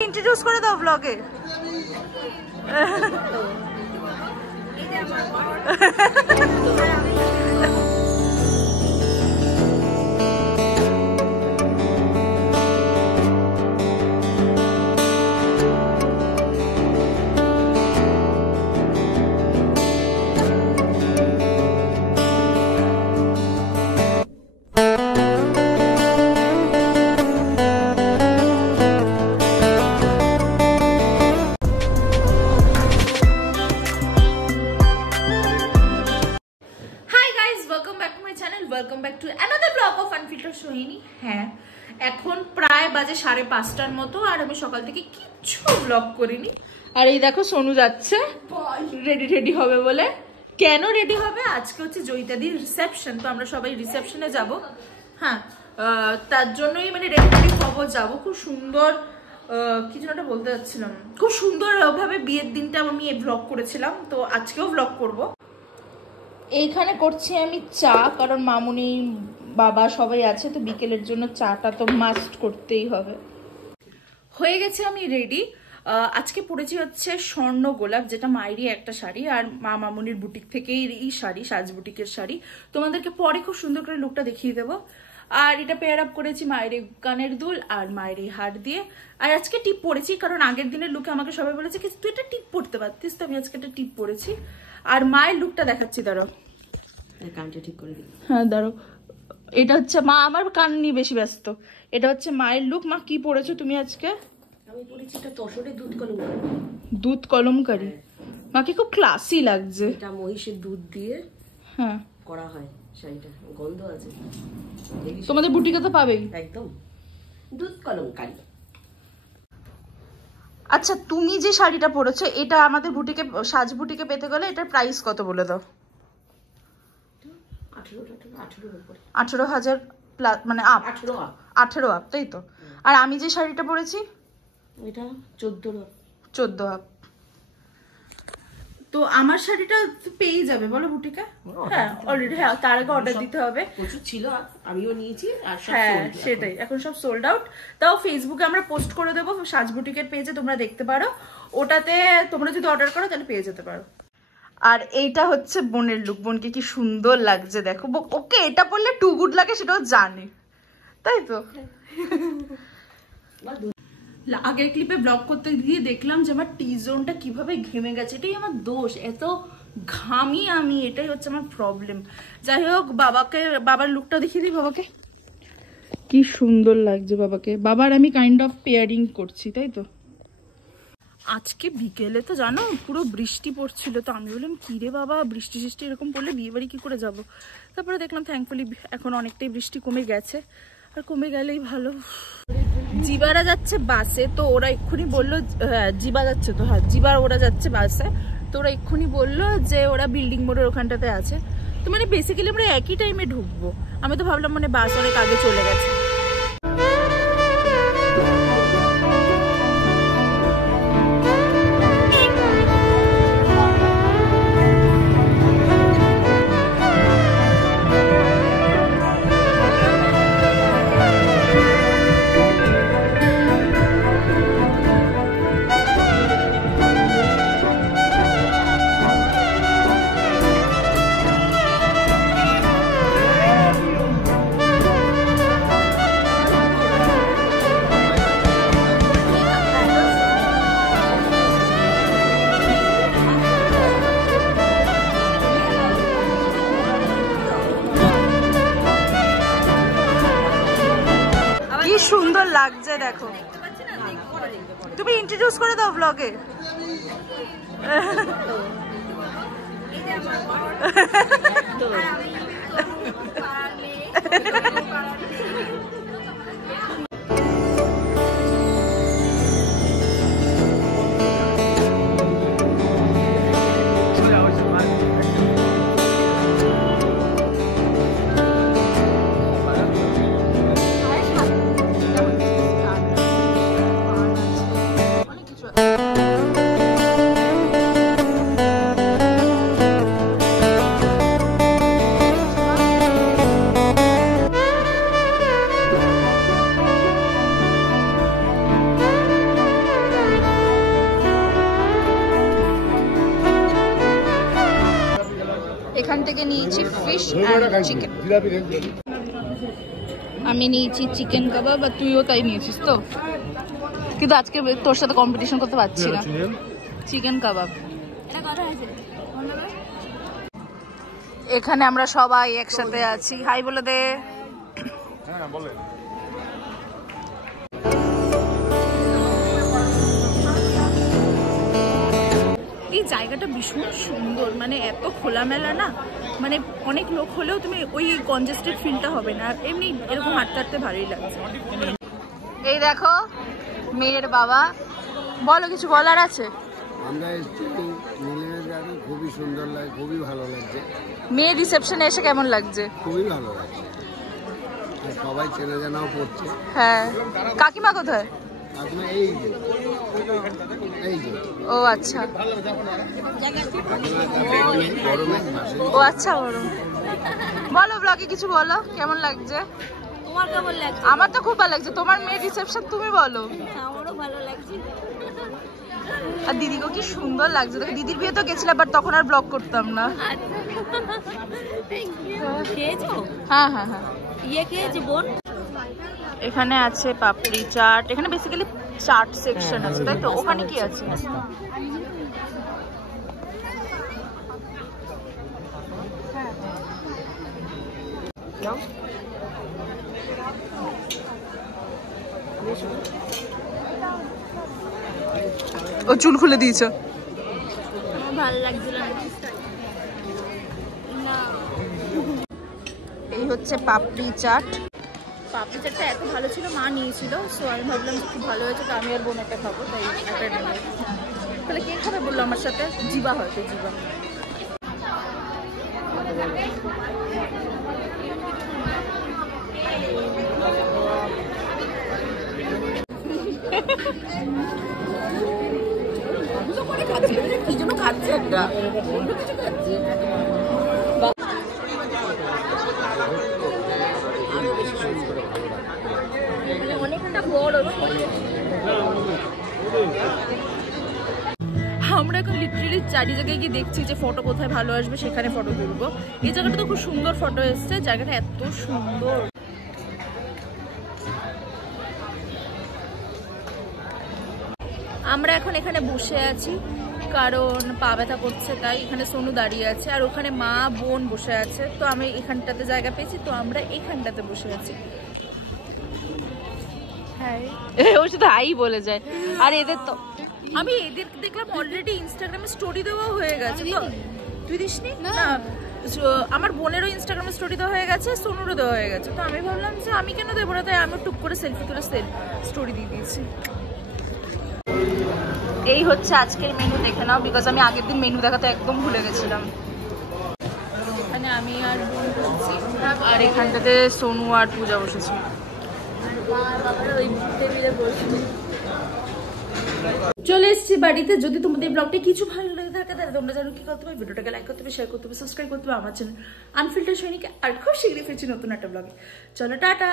Introduce করে দাও ব্লগে। Welcome back to another blog of unfiltered Sohini. हाँ এখন প্রায় বাজে 5:30টার মতো আর আমি সকাল থেকে কিছু ব্লগ করিনি। আর এই দেখো সোনু যাচ্ছে রেডি হবে বলে। কেন রেডি হবে? আজকে হচ্ছে জয়িতাদির রিসেপশন, তো আমরা সবাই রিসেপশনে যাব। হ্যাঁ তার জন্যই মানে রেডি হবো, যাবো। খুব সুন্দর কিছু একটা বলতে যাচ্ছিলাম, খুব সুন্দর ভাবে বিয়ের দিনটা আমি ব্লগ করেছিলাম, তো আজকেও ব্লগ করব। এইখানে করছি আমি চা, কারণ মামুনি বাবা সবাই আছে, তো বিকেলের জন্য চাটা তো মাস্ট করতেই হবে। হয়ে গেছে আমি রেডি। আজকে পরেছি হচ্ছে স্বর্ণ গোলাপ, যেটা মায়েরই একটা শাড়ি, আর মা মামুনির বুটিক থেকেই এই শাড়ি, সাজ বুটিকের শাড়ি। তোমাদেরকে পরে খুব সুন্দর করে লুকটা দেখিয়ে দেবো। আর এটা পেয়ার আপ করেছি মায়ের কানের দুল আর মায়ের হার দিয়ে। আর আজকে টিপ পরেছি, কারণ আগের দিনের লুকে আমাকে সবাই বলেছে কি তুই এটা টিপ পরতে পারতিস, তো আমি আজকে একটা টিপ পরেছি। আর মায়ের লুকটা দেখাচ্ছি, দাঁড়াও কানটা ঠিক করে দিই। হ্যাঁ দাঁড়াও, এটা হচ্ছে মা, আমার কান নিয়ে বেশি ব্যস্ত। এটা হচ্ছে মায়ের লুক। মা কি পরেছো তুমি আজকে? আমি পরেছি এটা তসরে দুধ কলমকারি। দুধ কলমকারি, মাকে খুব ক্লাসি লাগছে। এটা মহিষের দুধ দিয়ে হ্যাঁ করা হয় শাড়িটা, গন্ধ আছে। তোমাদের বুটিকে তো পাবেই একদম দুধ কলমকারি। আচ্ছা তুমি যে শাড়িটা পরেছো, এটা আমাদের বুটিকে, সাজ বুটিকে পেতে গেলে এটার প্রাইস কত বলে দাও? 18,000 প্লাস, মানে আপ 18 আপ, তাই তো? আর আমি যে শাড়িটা পরেছি এটা 14 আপ। তো আমার শাড়িটা পেয়ে যাবে বলো বুটিকে? হ্যাঁ অলরেডি, হ্যাঁ তার আগে অর্ডার দিতে হবে। প্রচুর ছিল, আমিও নিয়েছি। আর হ্যাঁ সেটাই, এখন সব সোল্ড আউট। তাও ফেসবুকে আমরা পোস্ট করে দেবো, সাজ বুটিকের পেজে তোমরা দেখতে পারো। ওটাতে তোমরা যদি অর্ডার করো তাহলে পেয়ে যেতে পারো। আর এইটা হচ্ছে বোনের লুক। বোনকে কি সুন্দর লাগছে দেখো। ওকে এটা পরলে টু গুড লাগে, সেটাও জানে, তাই তো? আগের ক্লিপে ব্লগ করতে গিয়ে দেখলাম যে আমার টি জোনটা কিভাবে ঘেমে গেছে। এটাই আমার দোষ, এত ঘামি আমি, এটাই হচ্ছে আমার প্রবলেম। যাই হোক, বাবার লুকটা দেখিয়ে দিই। বাবাকে কি সুন্দর লাগছে বাবাকে। বাবার আমি কাইন্ড অফ পেয়ারিং করছি, তাই তো? আজকে বিকেলে তো জানো পুরো বৃষ্টি পড়ছিল, তো আমি বললাম কি রে বাবা, বৃষ্টি এরকম পড়লে বিয়ে বাড়ি কি করে যাবো। তারপরে দেখলাম থ্যাঙ্কফুলি এখন অনেকটাই বৃষ্টি কমে গেছে, আর কমে গেলেই ভালো। জিবারা যাচ্ছে বাসে, তো ওরা এক্ষুনি বললো, হ্যাঁ জিবা যাচ্ছে, তো হ্যাঁ জিবার ওরা যাচ্ছে বাসে, তো ওরা এক্ষুনি বললো যে ওরা বিল্ডিং মোড়ের ওখানটাতে আছে। তো মানে বেসিক্যালি আমরা একই টাইমে ঢুকবো। আমি তো ভাবলাম মানে বাস অনেক আগে চলে গেছে। সুন্দর লাগছে দেখো। তুমি ইন্ট্রোডিউস করে দাও ব্লগে। থেকে নিয়েছি ফিশ অ্যান্ড চিকেন। আমি নিয়েছি চিকেন কাবাব আর তুইও তাই নিয়েছিস তো, কিন্তু আজকে তোর সাথে কম্পিটিশন করতে পারছি না। চিকেন কাবাব এখানে আমরা সবাই একসাথে আছি। হাই বলে দে। এই জায়গাটা ভীষণ সুন্দর, মানে এত খোলামেলা না, মানে অনেক লোক হলেও তুমি ওই কনজেস্টেড ফিলটা হবে না, এমনি এরকম হাঁটতে হাঁটতে ভালোই লাগছে। এই দেখো মেয়ের বাবা, বলো কিছু বলার আছে? আমরা খুবই সুন্দর লাগে, খুবই ভালো লাগছে। মেয়ের রিসেপশনে এসে কেমন লাগছে? খুবই ভালো লাগছে, সবাই চেনা জানাও পড়ছে। হ্যাঁ, কাকিমা কোথায়? ও আচ্ছা, ও আচ্ছা। বলো ব্লগে কিছু বলো, কেমন লাগছে? তোমার কেমন লাগছে? আমার তো খুব ভালো লাগছে। তোমার মেয়ের রিসেপশন তুমি বলো। আমারও ভালো লাগছে। আর দিদিকে কি সুন্দর লাগছে। দেখো দিদির বিয়ে তো গেছিলাম, বাট তখন আর ব্লগ করতাম না। খেয়েছো? হ্যাঁ হ্যাঁ হ্যাঁ। ইয়ে খেয়েছি বোন। এখানে আছে পাপড়ি চাট, এখানে বেসিক্যালি চাট সেকশন আছে, তাই তো? ওখানে কি আছে? ও চুল খুলে দিয়েছ? ভালো লাগছিল না। এই হচ্ছে পাপড়ি চাট। পাপড়ি চাটটা এত ভালো ছিল, মা নিয়েছিল, সো আমি ভাবলাম খুব ভালো হয়েছে, তো আমি আর বোন একটা খাবো, তাই একটা নিয়ে। তাহলে কে খাবে বললো আমার সাথে? জিবা হয়তো, জিবা। কি জন্য খাচ্ছে একটা? অনেকটা বড়। আমরা এখন লিটারেলি চারি জায়গায় গিয়ে দেখছি যে ফটো কোথায় ভালো আসবে, সেখানে ফটো তুলবো। এই জায়গাটা তো খুব সুন্দর ফটো এসছে, জায়গাটা এত সুন্দর। আমরা এখন এখানে বসে আছি কারণ পা ব্যথা করছে, তাই এখানে সোনু দাঁড়িয়ে আছে, আর ওখানে মা বোন বসে আছে। তো আমি এখানটাতে জায়গা পেয়েছি, তো আমরা এখানটাতে বসে আছি। ও শুধু হাই বলে যায়। আর এদের তো আমি এদের দেখলাম অলরেডি ইনস্টাগ্রামে স্টোরি দেওয়া হয়ে গেছে। তো তুই দিসনি? না, আমার বোনেরও ইনস্টাগ্রামে স্টোরি দেওয়া হয়ে গেছে, সোনুরও দেওয়া হয়ে গেছে। তো আমি ভাবলাম যে আমি কেন দেবো না, তাই আমি টুক করে সেলফি তুলে স্টোরি দিয়ে দিয়েছি। এই হচ্ছে আজকের মেনু, দেখে নাও, বিকজ আমি আগের দিন মেনু দেখাতে একদম ভুলে গেছিলাম। এখানে আমি আর বোন বসেছি, আর এখানটাতে সোনু আর পূজা বসেছি। চলে এসেছি বাড়িতে। যদি তোমাদের ব্লগটা কিছু ভালো লেগে থাকে তাহলে তোমরা জানো কি করতে হবে, ভিডিওটাকে লাইক করতে হবে, শেয়ার করতে হবে, সাবস্ক্রাইব করতে হবে আমার চ্যানেল আনফিল্টার সৈনিকে। আর খুব শীঘ্রই ফিরছি নতুন একটা ব্লগে। চলো টাটা।